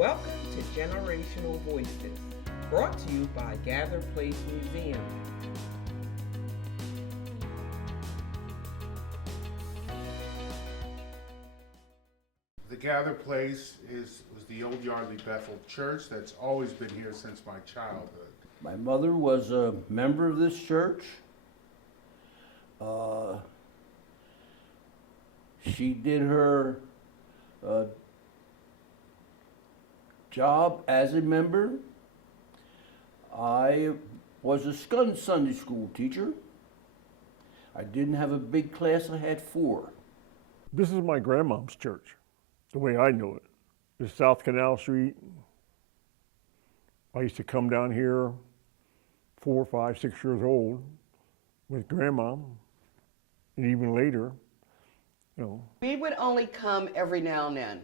Welcome to Generational Voices, brought to you by Gather Place Museum. The Gather Place was the old Yardley Bethel church that's always been here since my childhood. My mother was a member of this church. She did her job as a member. I was a Sunday school teacher. I didn't have a big class, I had 4. This is my grandmom's church, the way I knew it. It's South Canal Street. I used to come down here 4, 5, 6 years old with grandma, and even later, you know. We would only come every now and then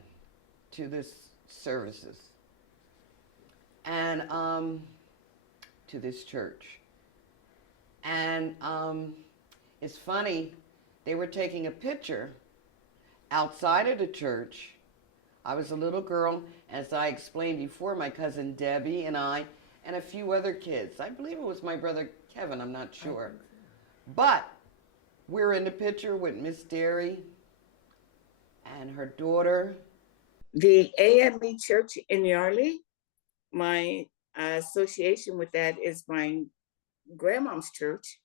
to this services and to this church. And it's funny, they were taking a picture outside of the church. I was a little girl, as I explained before, my cousin Debbie and I, and a few other kids. I believe it was my brother Kevin, I'm not sure. But we're in the picture with Miss Derry and her daughter. The AME Church in Yardley, my association with that is my grandmom's church.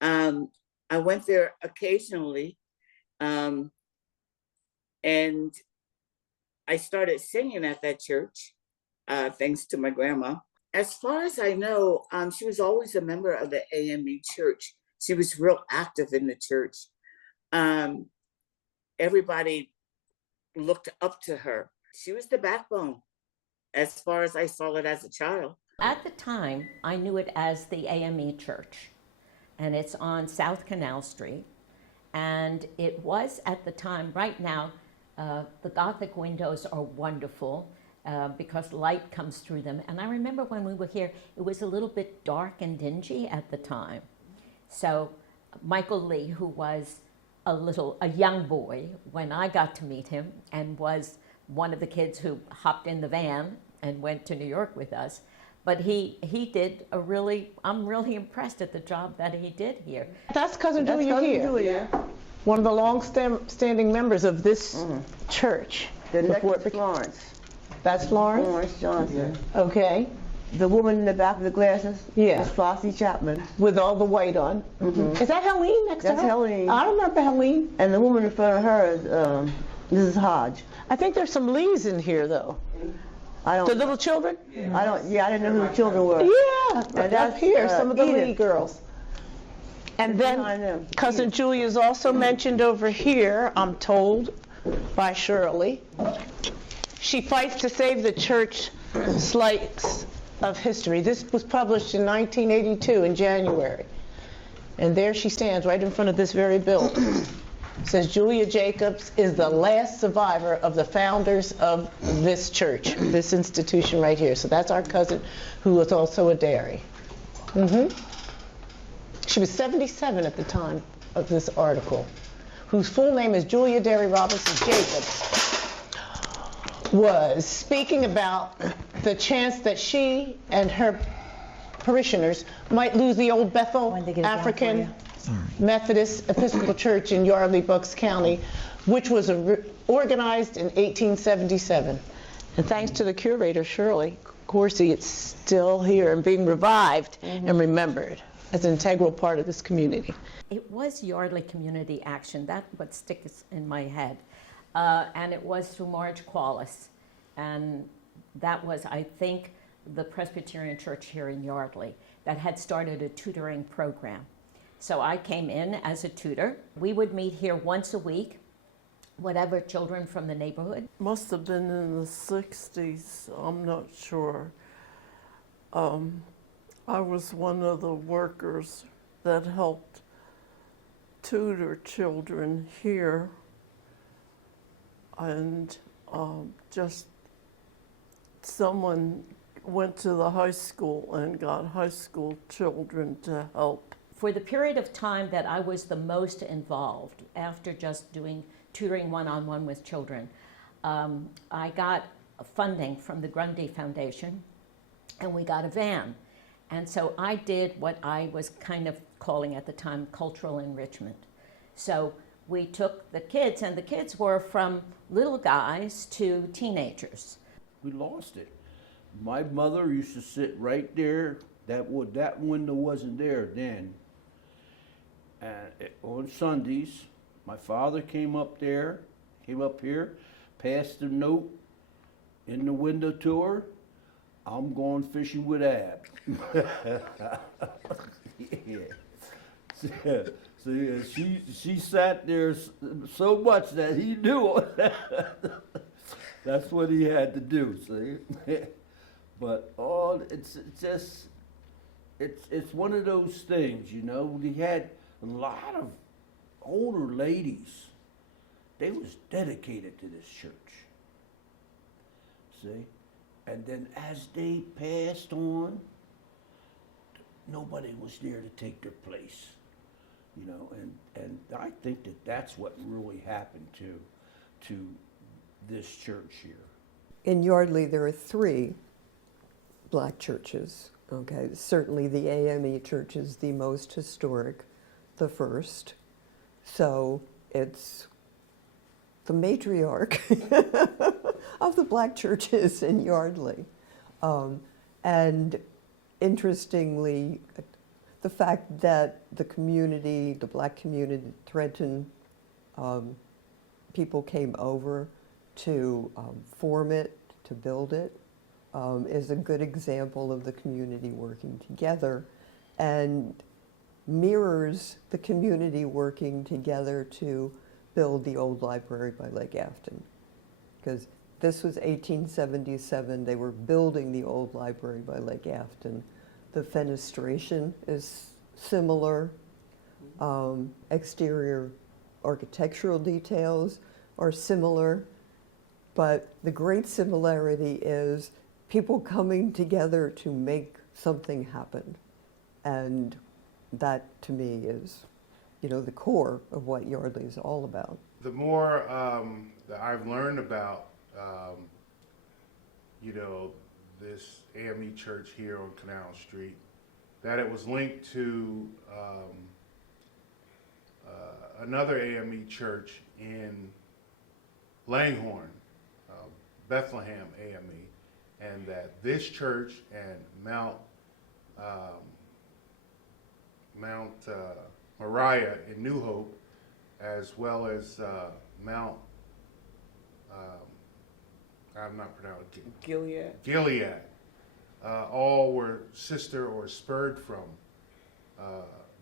I went there occasionally, and I started singing at that church, thanks to my grandma. As far as I know, she was always a member of the AME Church. She was real active in the church. Everybody looked up to her. She was the backbone, as far as I saw it as a child. At the time, I knew it as the AME Church, and it's on South Canal Street. And it was at the time, right now, the Gothic windows are wonderful because light comes through them. And I remember when we were here, it was a little bit dark and dingy at the time. So Michael Lee, who was a young boy when I got to meet him and was one of the kids who hopped in the van and went to New York with us. But he did I'm really impressed at the job that he did here. That's Cousin Julia here. Julia. One of the long-standing members of this church. The next is Florence. That's Florence? Florence Johnson. Okay. The woman in the back with the glasses? Yeah. Is Flossie Chapman. With all the white on. Is that Helene next to her? That's Helene. I remember Helene. And the woman in front of her is Mrs. Hodge. I think there's some Lees in here, though. The little children? I didn't know who the children were. Yeah, And up here, some of the Edith. Lee girls. And then Cousin Edith. Julia is also mentioned over here, I'm told, by Shirley. She fights to save the church slice of history. This was published in 1982 in January. And there she stands right in front of this very building. It says Julia Jacobs is the last survivor of the founders of this church, this institution right here. So that's our cousin who was also a dairy. She was 77 at the time of this article, whose full name is Julia Derry Robinson Jacobs, was speaking about the chance that she and her parishioners might lose the old Bethel African Methodist Episcopal Church in Yardley, Bucks County, which was organized in 1877. And thanks to the curator, Shirley Corsi, it's still here and being revived and remembered as an integral part of this community. It was Yardley Community Action. That's what sticks in my head. And it was through Marge Qualis. And that was, I think, the Presbyterian Church here in Yardley that had started a tutoring program. So I came in as a tutor. We would meet here once a week, whatever children from the neighborhood. Must have been in the 60s, I'm not sure. I was one of the workers that helped tutor children here, and just someone went to the high school and got high school children to help. For the period of time that I was the most involved, after just doing tutoring one-on-one with children, I got funding from the Grundy Foundation, and we got a van. And so I did what I was kind of calling at the time cultural enrichment. So we took the kids, and the kids were from little guys to teenagers. We lost it. My mother used to sit right there. That window wasn't there then. And on Sundays, my father came up here, passed the note in the window to her. I'm going fishing with Ab. Yeah. So yeah, she sat there so much that he knew that's what he had to do. See, but it's one of those things, you know. We had a lot of older ladies. They was dedicated to this church. See, and then as they passed on, nobody was there to take their place. You know, and I think that's what really happened to this church here. In Yardley, there are 3 black churches. Okay, certainly the AME church is the most historic, the first. So it's the matriarch of the black churches in Yardley. And interestingly, the fact that the community, the black community, Trenton people came over to form it, to build it, is a good example of the community working together and mirrors the community working together to build the old library by Lake Afton. Because this was 1877, they were building the old library by Lake Afton. The fenestration is similar. Exterior architectural details are similar. But the great similarity is people coming together to make something happen. And that, to me, is, you know, the core of what Yardley is all about. The more that I've learned about, you know, this AME church here on Canal Street, that it was linked to another AME church in Langhorne, Bethlehem AME, and that this church and Mount Moriah in New Hope, as well as Mount, I'm not pronouncing Gilead, all were sister or spurred from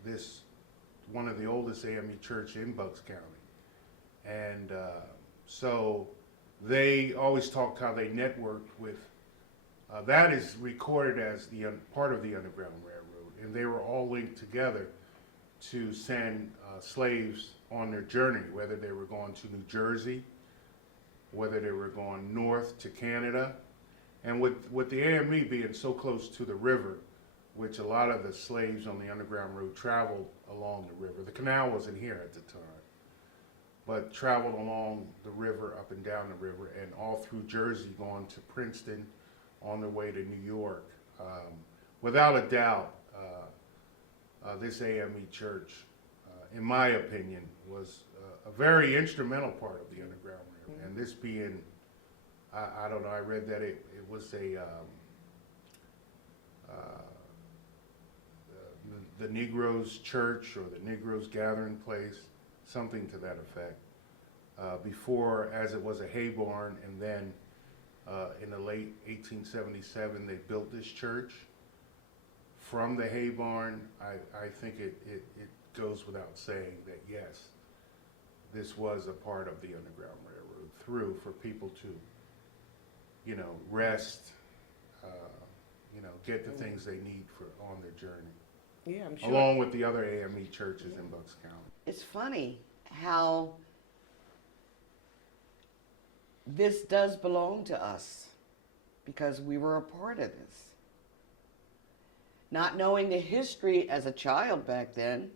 this, one of the oldest AME church in Bucks County. And so they always talk how they networked with, that is recorded as the part of the Underground Railroad, and they were all linked together to send slaves on their journey, whether they were going to New Jersey, whether they were going north to Canada. And with the AME being so close to the river, which a lot of the slaves on the Underground Road traveled along the river. The canal wasn't here at the time, but traveled along the river, up and down the river, and all through Jersey, going to Princeton, on their way to New York. Without a doubt, this AME church, in my opinion, was a very instrumental part of the Underground Railroad. And this being, I don't know, I read that it was the Negroes' church or the Negroes' gathering place, something to that effect. Before, as it was a hay barn, and then in the late 1877, they built this church. From the hay barn, I think it goes without saying that yes, this was a part of the Underground Railroad through for people to, you know, rest, you know, get the things they need for on their journey. Yeah, I'm sure. Along with the other AME churches in Bucks County. It's funny how this does belong to us because we were a part of this. Not knowing the history as a child back then,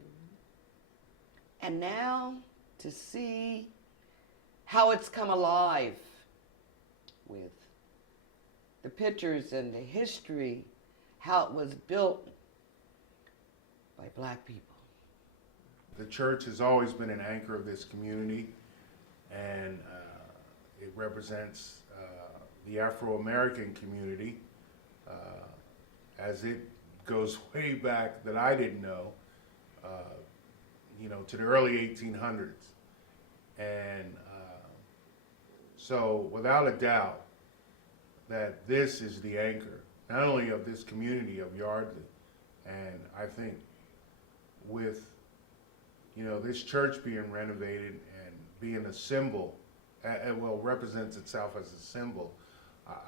and now to see how it's come alive with the pictures and the history, how it was built by black people. The church has always been an anchor of this community, and it represents the Afro-American community, as it goes way back that I didn't know, to the early 1800s. And so without a doubt that this is the anchor, not only of this community of Yardley, and I think with this church being renovated and being a symbol, represents itself as a symbol,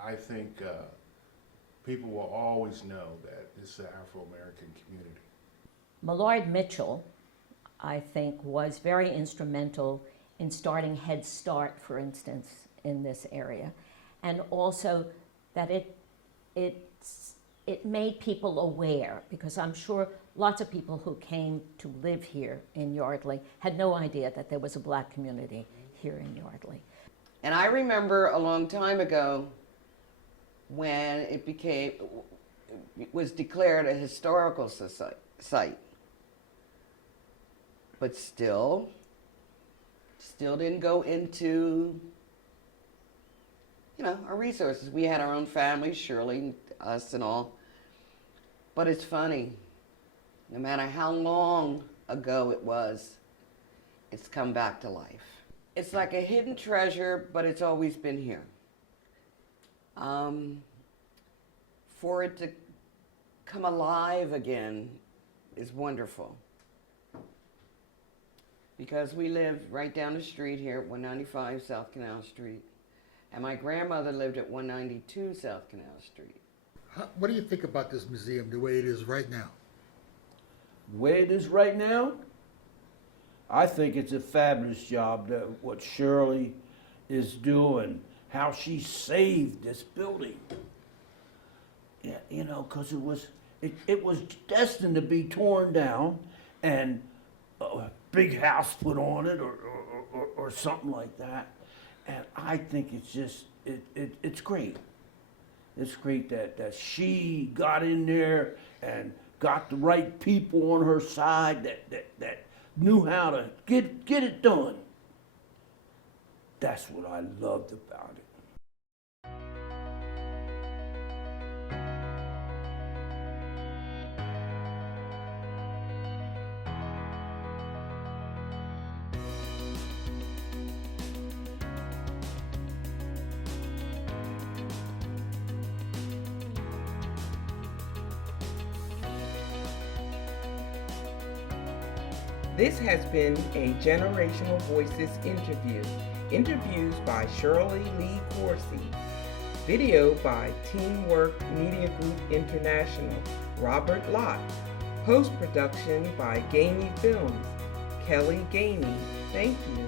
I think people will always know that this is an Afro-American community. Millard Mitchell, I think, was very instrumental in starting Head Start, for instance, in this area. And also that it made people aware, because I'm sure lots of people who came to live here in Yardley had no idea that there was a black community here in Yardley. And I remember a long time ago when it was declared a historical site, but still didn't go into our resources. We had our own families, Shirley, us and all. But it's funny, no matter how long ago it was, it's come back to life. It's like a hidden treasure, but it's always been here. For it to come alive again is wonderful. Because we live right down the street here at 195 South Canal Street. And my grandmother lived at 192 South Canal Street. What do you think about this museum, the way it is right now? The way it is right now, I think it's a fabulous job that what Shirley is doing, how she saved this building. Yeah, because it was destined to be torn down and a big house put on it or something like that. And I think it's just, it's great. It's great that she got in there and got the right people on her side that knew how to get it done. That's what I loved about it. This has been a Generational Voices interview. Interviews by Shirley Lee Corsi. Video by Teamwork Media Group International, Robert Lott. Post-production by Ganey Films, Keli Ganey. Thank you.